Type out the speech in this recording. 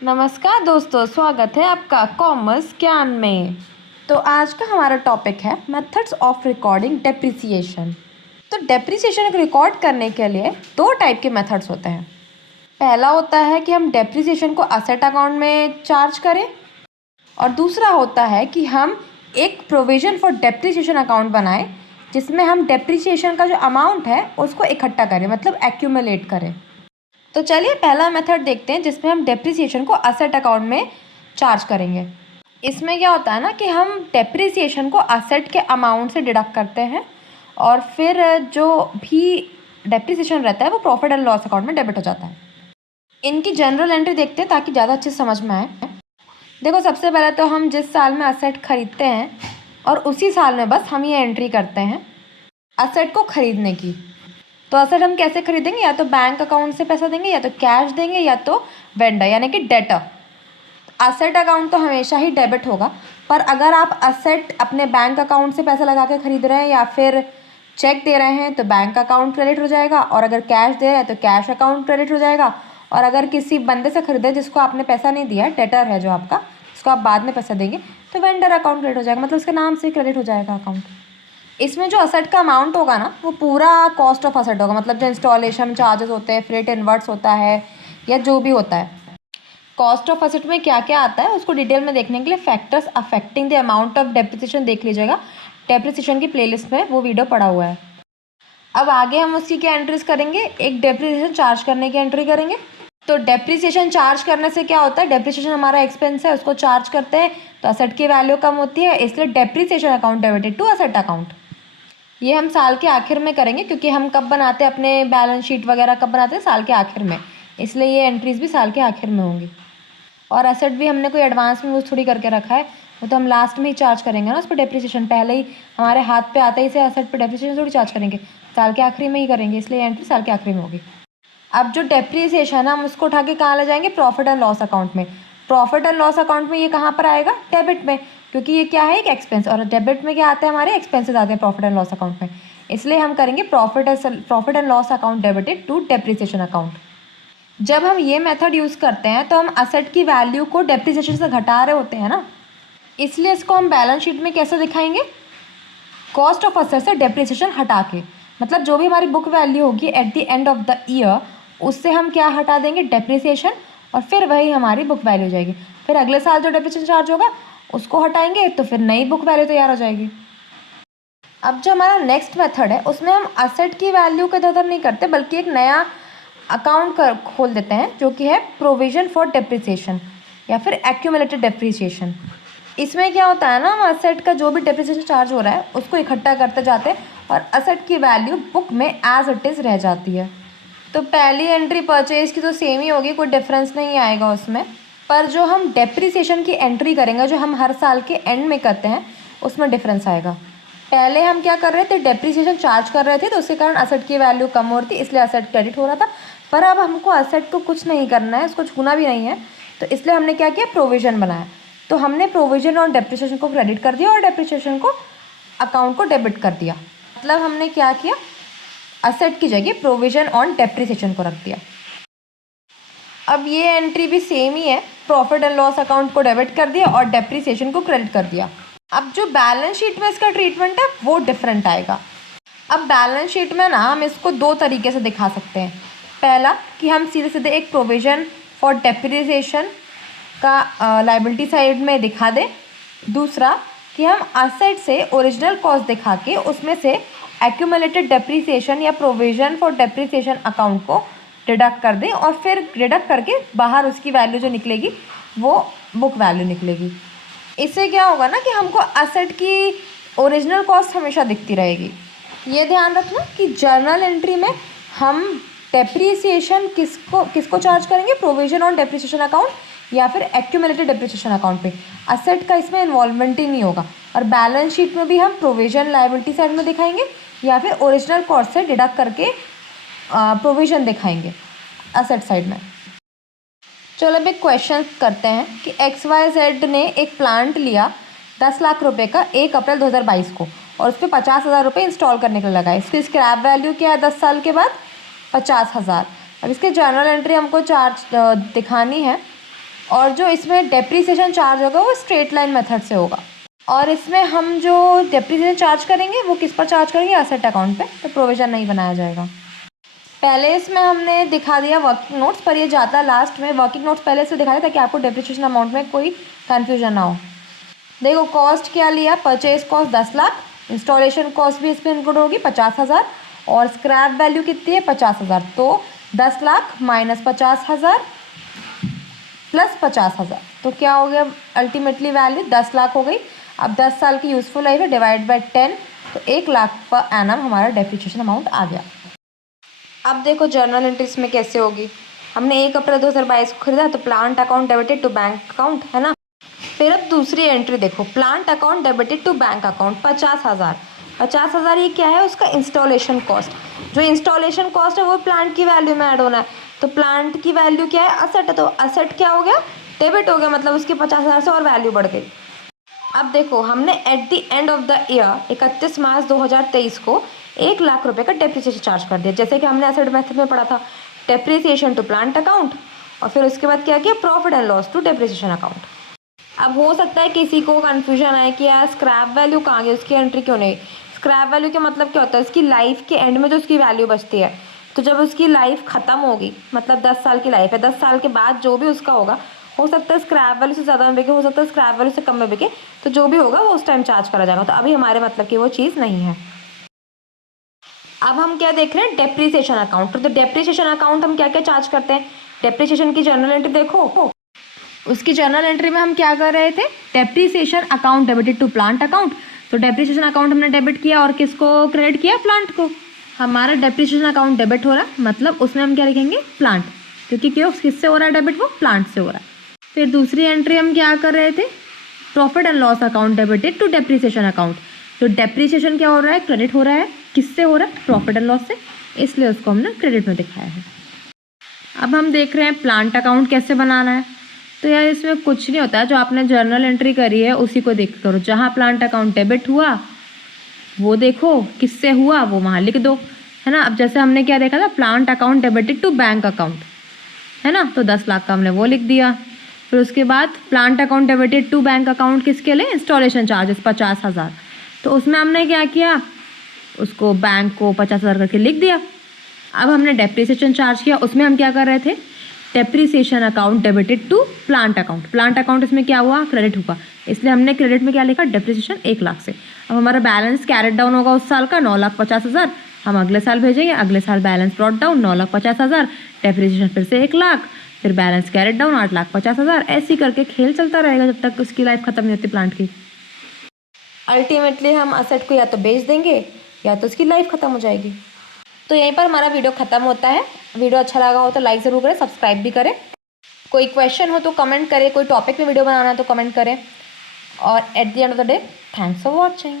नमस्कार दोस्तों, स्वागत है आपका कॉमर्स ज्ञान में। तो आज का हमारा टॉपिक है मेथड्स ऑफ रिकॉर्डिंग डेप्रिसिएशन। तो डेप्रिसिएशन को रिकॉर्ड करने के लिए दो टाइप के मेथड्स होते हैं। पहला होता है कि हम डेप्रिसिएशन को असेट अकाउंट में चार्ज करें, और दूसरा होता है कि हम एक प्रोविजन फॉर डेप्रिसिएशन अकाउंट बनाएं जिसमें हम डेप्रिसिएशन का जो अमाउंट है उसको इकट्ठा करें, मतलब एक्यूमुलेट करें। तो चलिए पहला मेथड देखते हैं जिसमें हम डेप्रिसिएशन को असेट अकाउंट में चार्ज करेंगे। इसमें क्या होता है ना कि हम डेप्रिसिएशन को असेट के अमाउंट से डिडक्ट करते हैं और फिर जो भी डेप्रिसिएशन रहता है वो प्रॉफिट एंड लॉस अकाउंट में डेबिट हो जाता है। इनकी जनरल एंट्री देखते हैं ताकि ज़्यादा अच्छे से समझ में आए। देखो, सबसे पहले तो हम जिस साल में असेट खरीदते हैं और उसी साल में बस हम ये एंट्री करते हैं असेट को खरीदने की। तो असेट हम कैसे खरीदेंगे? या तो बैंक अकाउंट से पैसा देंगे, या तो कैश देंगे, या तो वेंडर यानी कि डेटर। असेट अकाउंट तो हमेशा ही डेबिट होगा, पर अगर आप असेट अपने बैंक अकाउंट से पैसा लगा के खरीद रहे हैं या फिर चेक दे रहे हैं तो बैंक अकाउंट क्रेडिट हो जाएगा, और अगर कैश दे रहे हैं तो कैश अकाउंट क्रेडिट हो जाएगा। और अगर किसी बंदे से खरीदे जिसको आपने पैसा नहीं दिया, डेटर है जो आपका, जिसको आप बाद में पैसा देंगे, तो वेंडर अकाउंट क्रेडिट हो जाएगा, मतलब उसके नाम से क्रेडिट हो जाएगा अकाउंट। इसमें जो असेट का अमाउंट होगा ना वो पूरा कॉस्ट ऑफ असेट होगा, मतलब जो इंस्टॉलेशन चार्जेस होते हैं, फ्रेट इनवर्ट्स होता है, या जो भी होता है। कॉस्ट ऑफ असेट में क्या क्या आता है उसको डिटेल में देखने के लिए factors affecting the amount of depreciation देख लीजिएगा। डेप्रिसिएशन की प्लेलिस्ट में वो वीडियो पड़ा हुआ है। अब आगे हम उसकी क्या एंट्रीज करेंगे? एक डेप्रिसिएशन चार्ज करने की एंट्री करेंगे। तो डेप्रिसिएशन चार्ज करने से क्या होता है? डेप्रिसिएशन हमारा एक्सपेंस है, उसको चार्ज करते हैं तो असेट की वैल्यू कम होती है, इसलिए depreciation account debited to asset account. ये हम साल के आखिर में करेंगे, क्योंकि हम कब बनाते हैं अपने बैलेंस शीट वगैरह, कब बनाते हैं? साल के आखिर में, इसलिए ये एंट्रीज भी साल के आखिर में होंगी। और असेट भी हमने कोई एडवांस में यूज़ थोड़ी करके रखा है, वो तो हम लास्ट में ही चार्ज करेंगे ना उस पर डेप्रिसिएशन। पहले ही हमारे हाथ पे आते ही से असेट पर डेप्रिसिएशन थोड़ी चार्ज करेंगे, साल के आखिरी में ही करेंगे, इसलिए एंट्री साल के आखिरी में होगी। अब जो डेप्रिसिएशन है हम उसको उठा के कहाँ ले जाएंगे? प्रॉफिट एंड लॉस अकाउंट में। प्रॉफिट एंड लॉस अकाउंट में ये कहाँ पर आएगा? डेबिट में, क्योंकि ये क्या है? एक एक्सपेंस। और डेबिट में क्या आते हैं? हमारे एक्सपेंसेस आते हैं प्रॉफिट एंड लॉस अकाउंट में, इसलिए हम करेंगे profit and loss account debited to depreciation account. जब हम ये मेथड यूज़ करते हैं तो हम असेट की वैल्यू को डेप्रिसिएशन से घटा रहे होते हैं ना, इसलिए इसको हम बैलेंस शीट में कैसे दिखाएंगे? कॉस्ट ऑफ असेट से डेप्रिसिएशन हटा के, मतलब जो भी हमारी बुक वैल्यू होगी at the end of the year, उससे हम क्या हटा देंगे? डेप्रिसिएशन, और फिर वही हमारी बुक वैल्यू हो जाएगी। फिर अगले साल जो डेप्रिसिएशन चार्ज होगा उसको हटाएंगे तो फिर नई बुक वैल्यू तैयार हो जाएगी। अब जो हमारा नेक्स्ट मेथड है उसमें हम असेट की वैल्यू का इधर नहीं करते, बल्कि एक नया अकाउंट खोल देते हैं जो कि है प्रोविजन फॉर डेप्रिसिएशन या फिर एक्यूमुलेटेड डेप्रिसिएशन। इसमें क्या होता है ना, हम असेट का जो भी डेप्रिसिएशन चार्ज हो रहा है उसको इकट्ठा करते जाते हैं और असेट की वैल्यू बुक में एज इट इज़ रह जाती है। तो पहली एंट्री परचेज की तो सेम ही होगी, कोई डिफरेंस नहीं आएगा उसमें, पर जो हम डेप्रिसिएशन की एंट्री करेंगे जो हम हर साल के एंड में करते हैं उसमें डिफरेंस आएगा। पहले हम क्या कर रहे थे? डेप्रिसिएशन चार्ज कर रहे थे, तो उसके कारण असेट की वैल्यू कम हो रही थी, इसलिए असेट क्रेडिट हो रहा था। पर अब हमको असेट को कुछ नहीं करना है, उसको छूना भी नहीं है, तो इसलिए हमने क्या किया? प्रोविजन बनाया। तो हमने प्रोविजन और डेप्रिसिएशन को क्रेडिट कर दिया और डेप्रिसिएशन को अकाउंट को डेबिट कर दिया। मतलब हमने क्या किया? असेट की जगह प्रोविजन ऑन डेप्रिसिएशन को रख दिया। अब ये एंट्री भी सेम ही है, प्रॉफिट एंड लॉस अकाउंट को डेबिट कर दिया और डेप्रिसिएशन को क्रेडिट कर दिया। अब जो बैलेंस शीट में इसका ट्रीटमेंट है वो डिफरेंट आएगा। अब बैलेंस शीट में ना हम इसको दो तरीके से दिखा सकते हैं। पहला कि हम सीधे सीधे एक प्रोविजन फॉर डेप्रिसिएशन का लायबिलिटी साइड में दिखा दें। दूसरा कि हम असेट से ओरिजिनल कॉस्ट दिखा के उसमें से एक्यूमुलेटेड डेप्रिसिएशन या प्रोविजन फॉर डेप्रिसिएशन अकाउंट को डिडक्ट कर दें, और फिर डिडक्ट करके बाहर उसकी वैल्यू जो निकलेगी वो बुक वैल्यू निकलेगी। इससे क्या होगा ना कि हमको असेट की ओरिजिनल कॉस्ट हमेशा दिखती रहेगी। ये ध्यान रखना कि जर्नल एंट्री में हम डेप्रिसिएशन किसको चार्ज करेंगे? प्रोविजन ऑन डेप्रिसिएशन अकाउंट या फिर एक्यूमुलेटेड डेप्रिसिएशन अकाउंट पे। असेट का इसमें इन्वॉल्वमेंट ही नहीं होगा। और बैलेंस शीट में भी हम प्रोविजन लायबिलिटी साइड में दिखाएंगे या फिर ओरिजिनल कॉस्ट से डिडक्ट करके प्रोविजन दिखाएंगे असेट साइड में। चलो अब एक क्वेश्चन करते हैं कि XYZ ने एक प्लांट लिया 10 लाख रुपए का 1 अप्रैल 2022 को, और उस पर 50,000 रुपये इंस्टॉल करने के लिए लगाए। इसकी स्क्रैप वैल्यू क्या है 10 साल के बाद? 50,000। अब इसके जर्नल एंट्री हमको चार्ज दिखानी है, और जो इसमें डेप्रिसिएशन चार्ज होगा वो स्ट्रेट लाइन मेथड से होगा। और इसमें हम जो डेप्रिसिएशन चार्ज करेंगे वो किस पर चार्ज करेंगे, एसेट अकाउंट पे, तो प्रोविज़न नहीं बनाया जाएगा। पहले इसमें हमने दिखा दिया वर्किंग नोट्स, पर ये जाता लास्ट में। वर्किंग नोट्स पहले से दिखाया ताकि आपको डेप्रिसिएशन अमाउंट में कोई कन्फ्यूजन ना हो। देखो कॉस्ट क्या लिया, purchase cost 10 lakh, installation cost भी इसमें इंक्लूड होगी 50,000, और स्क्रैप वैल्यू कितनी है 50,000। तो 10 लाख माइनस 50,000 प्लस 50,000, तो क्या हो गया अल्टीमेटली वैल्यू 10 लाख हो गई। अब 10 साल की यूज़फुल लाइफ है, डिवाइड बाय 10, तो 1 लाख पर एनम हमारा डेप्रिसिएशन अमाउंट आ गया। अब देखो जर्नल एंट्रीज में कैसे होगी। हमने 1 अप्रैल 2022 को खरीदा, तो plant account debited to bank account, है ना। फिर अब दूसरी एंट्री देखो, plant account debited to bank account 50,000। 50,000 ये क्या है, उसका इंस्टॉलेशन कॉस्ट। जो इंस्टॉलेशन कॉस्ट है वो प्लांट की वैल्यू में ऐड होना है, तो प्लांट की वैल्यू क्या है, असेट है, तो असेट क्या हो गया, डेबिट हो गया, मतलब उसकी 50,000 से और वैल्यू बढ़ गई। अब देखो हमने at the end of the year 31 मार्च 2023 को 1 लाख रुपए का डेप्रिसिएशन चार्ज कर दिया, जैसे कि हमने एसेट मेथड में पढ़ा था, डेप्रिसिएशन टू प्लांट अकाउंट, और फिर उसके बाद क्या किया, profit and loss to depreciation account. अब हो सकता है किसी को कन्फ्यूजन आए कि यार स्क्रैप वैल्यू कहाँ गई, उसकी एंट्री क्यों नहीं। स्क्रैप वैल्यू का मतलब क्या होता है, उसकी लाइफ के एंड में जो उसकी वैल्यू बचती है, तो जब उसकी लाइफ ख़त्म होगी, मतलब 10 साल की लाइफ है, 10 साल के बाद जो भी उसका होगा, हो सकता है स्क्रैप वैल्यू से ज़्यादा में बिके, हो सकता है स्क्रैप वैल्यू से कम में बिके, तो जो भी होगा वो उस टाइम चार्ज करा जाएगा। तो अभी हमारे मतलब की वो चीज़ नहीं है। अब हम क्या देख रहे हैं, डेप्रिसिएशन अकाउंट। तो डेप्रिसिएशन अकाउंट हम क्या क्या चार्ज करते हैं, डेप्रिसिएशन की जर्नल एंट्री देखो, उसकी जर्नल एंट्री में हम क्या कर रहे थे, depreciation account debited to plant account. तो डेप्रिसिएशन अकाउंट हमने डेबिट किया और किसको क्रेडिट किया, प्लांट को। हमारा डेप्रिसिएशन अकाउंट डेबिट हो रहा है, मतलब उसमें हम क्या लिखेंगे, प्लांट, क्योंकि क्यों किससे हो रहा है डेबिट, वो प्लांट से हो रहा है। फिर दूसरी एंट्री हम क्या कर रहे थे, profit and loss account debited to depreciation account. तो डेप्रिसिएशन क्या हो रहा है, क्रेडिट हो रहा है, किससे हो रहा है, प्रॉफिट एंड लॉस से, इसलिए उसको हमने क्रेडिट में दिखाया है। अब हम देख रहे हैं प्लांट अकाउंट कैसे बनाना है। तो यार इसमें कुछ नहीं होता है, जो आपने जर्नल एंट्री करी है उसी को देख करो। जहाँ प्लांट अकाउंट डेबिट हुआ वो देखो, किससे हुआ वो वहाँ लिख दो, है ना। अब जैसे हमने क्या देखा था, plant account debited to bank account, है ना, तो 10 लाख का हमने वो लिख दिया। फिर उसके बाद plant account debited to bank account किसके लिए, इंस्टॉलेशन चार्जेस 50,000, तो उसमें हमने क्या किया, उसको बैंक को 50,000 करके लिख दिया। अब हमने डेप्रिसिएशन चार्ज किया, उसमें हम क्या कर रहे थे, depreciation account debited to plant account. Plant account इसमें क्या हुआ, क्रेडिट हुआ, इसलिए हमने क्रेडिट में क्या लिखा, डेप्रिसिएशन 1 लाख से। अब हमारा बैलेंस कैरेट डाउन होगा उस साल का 9,50,000, हम अगले साल भेजेंगे, अगले साल बैलेंस ब्रॉट डाउन 9,50,000, डेप्रिसिएशन फिर से 1 लाख, फिर बैलेंस कैरेट डाउन 8,50,000, ऐसे करके खेल चलता रहेगा जब तक उसकी लाइफ खत्म नहीं होती प्लांट की। अल्टीमेटली हम असेट को या तो बेच देंगे या तो उसकी लाइफ खत्म हो जाएगी। तो यहीं पर हमारा वीडियो ख़त्म होता है। वीडियो अच्छा लगा हो तो लाइक ज़रूर करें, सब्सक्राइब भी करें। कोई क्वेश्चन हो तो कमेंट करें, कोई टॉपिक में वीडियो बनाना है तो कमेंट करें। और at the end of the day, thanks for watching.